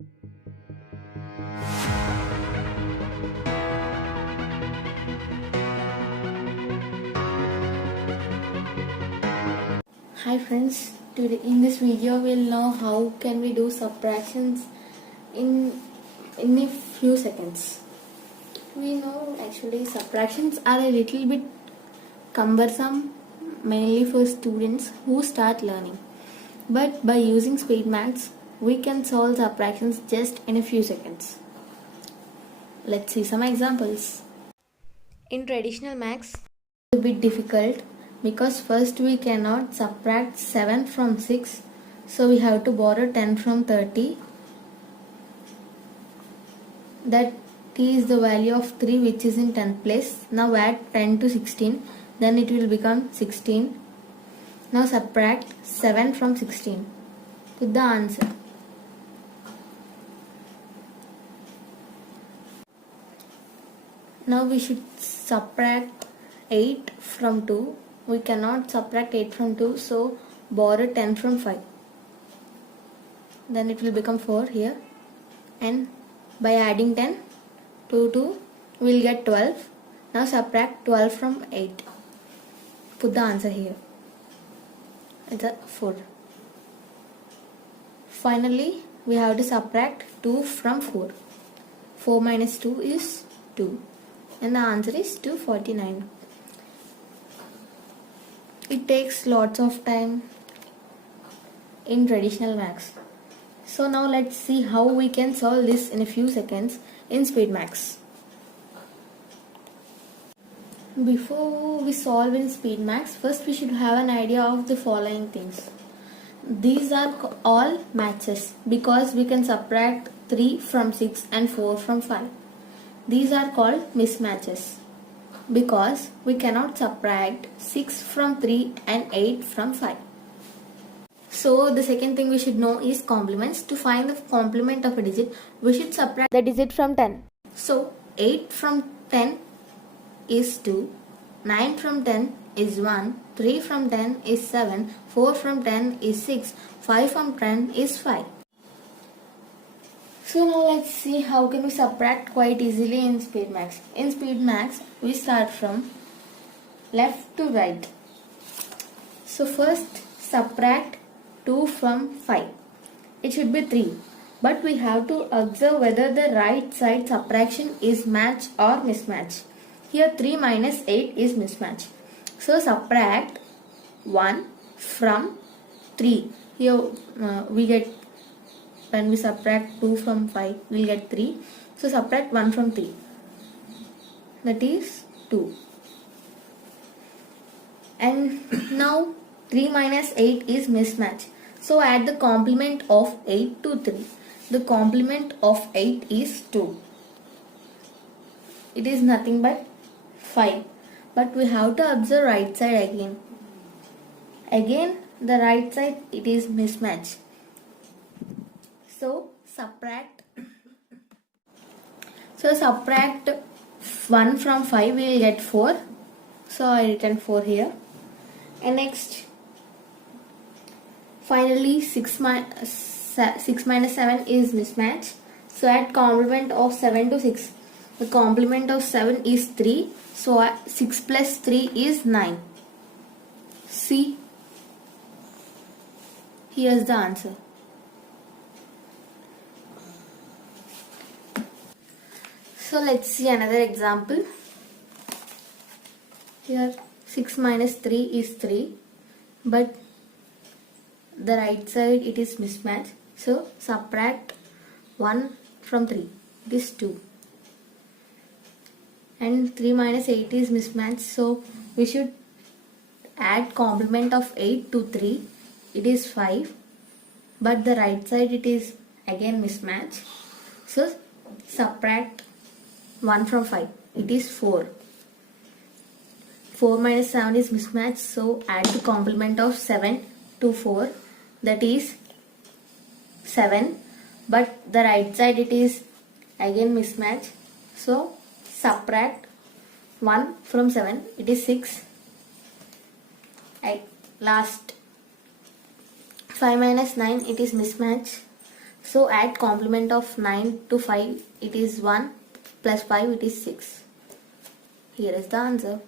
Hi friends, today in this video we'll know how can we do subtractions in a few seconds. We know actually subtractions are a little bit cumbersome, mainly for students who start learning. But by using speed maths, we can solve subtractions just in a few seconds. Let's see some examples. In traditional maths, it's a bit difficult because first we cannot subtract 7 from 6, so we have to borrow 10 from 30. That is the value of 3 which is in 10th place. Now add 10 to 16, then it will become 16. Now subtract 7 from 16. Put the answer. Now we should subtract 8 from 2. We cannot subtract 8 from 2, so borrow 10 from 5. Then it will become 4 here. And by adding 10 to 2, we will get 12. Now subtract 12 from 8. Put the answer here. It's a 4. Finally, we have to subtract 2 from 4. 4 minus 2 is 2. And the answer is 249. It takes lots of time in traditional maths. So now let's see how we can solve this in a few seconds in speed maths. Before we solve in speed maths, first we should have an idea of the following things. These are all matches because we can subtract 3 from 6 and 4 from 5. These are called mismatches because we cannot subtract 6 from 3 and 8 from 5. So the second thing we should know is complements. To find the complement of a digit, we should subtract the digit from 10. So 8 from 10 is 2, 9 from 10 is 1, 3 from 10 is 7, 4 from 10 is 6, 5 from 10 is 5. So now let's see how can we subtract quite easily in speed maths. In speed maths, we start from left to right. So first subtract 2 from 5. It should be 3. But we have to observe whether the right side subtraction is match or mismatch. Here 3 minus 8 is mismatch. So subtract 1 from 3. Here we get, when we subtract 2 from 5, we will get 3. So subtract 1 from 3. That is 2. And now 3 minus 8 is mismatch. So add the complement of 8 to 3. The complement of 8 is 2. It is nothing but 5. But we have to observe right side again. Again the right side, it is mismatch. So subtract 1 from 5, we will get 4. So I written 4 here. And next, finally 6 minus 7 is mismatch. So add complement of 7 to 6. The complement of 7 is 3. So 6 plus 3 is 9. See, here's the answer. So let's see another example. Here 6 minus 3 is 3, but the right side it is mismatch. So subtract 1 from 3. It is 2. And 3 minus 8 is mismatch. So we should add complement of 8 to 3. It is 5. But the right side it is again mismatch. So subtract 1 from 5. It is 4. 4 minus 7 is mismatch. So add the complement of 7 to 4. That is 7. But the right side it is again mismatch. So subtract 1 from 7. It is 6. Last 5 minus 9 it is mismatch. So add complement of 9 to 5, it is 1, plus 5 it is 6. Here is the answer.